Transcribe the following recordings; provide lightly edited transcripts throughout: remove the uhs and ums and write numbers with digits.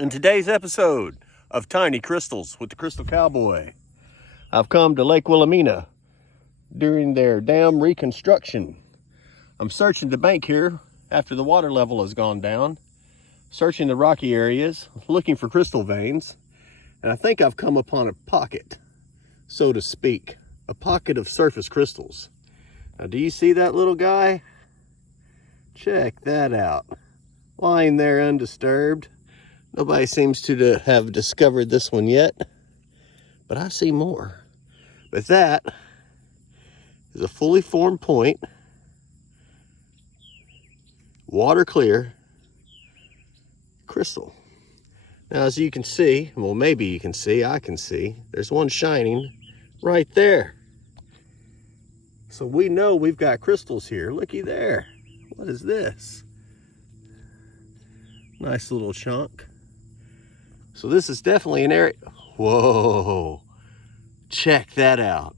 In today's episode of Tiny Crystals with the Crystal Cowboy, I've come to Lake Wilhelmina during their dam reconstruction. I'm searching the bank here after the water level has gone down, searching the rocky areas, looking for crystal veins, and I think I've come upon a pocket, so to speak, a pocket of surface crystals. Now, do you see that little guy? Check that out, lying there undisturbed. Nobody seems to have discovered this one yet, but I see more. But that is a fully formed point, water clear crystal. Now, as you can see, well, maybe you can see, I can see, there's one shining right there. So we know we've got crystals here. Looky there. What is this? Nice little chunk. So this is definitely an area. Whoa, check that out.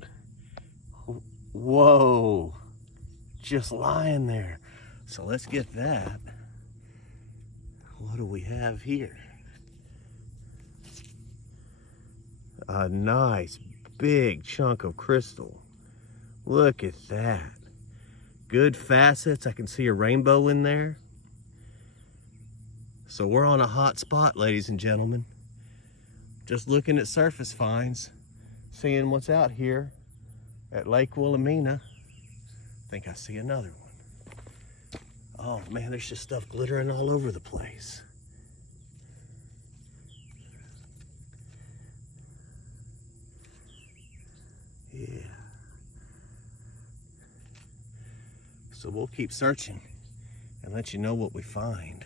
Whoa, just lying there. So let's get that. What do we have here? A nice big chunk of crystal. Look at that. Good facets. I can see a rainbow in there. So we're on a hot spot, ladies and gentlemen. Just looking at surface finds, seeing what's out here at Lake Wilhelmina. I think I see another one. Oh man, there's just stuff glittering all over the place. Yeah. So we'll keep searching and let you know what we find.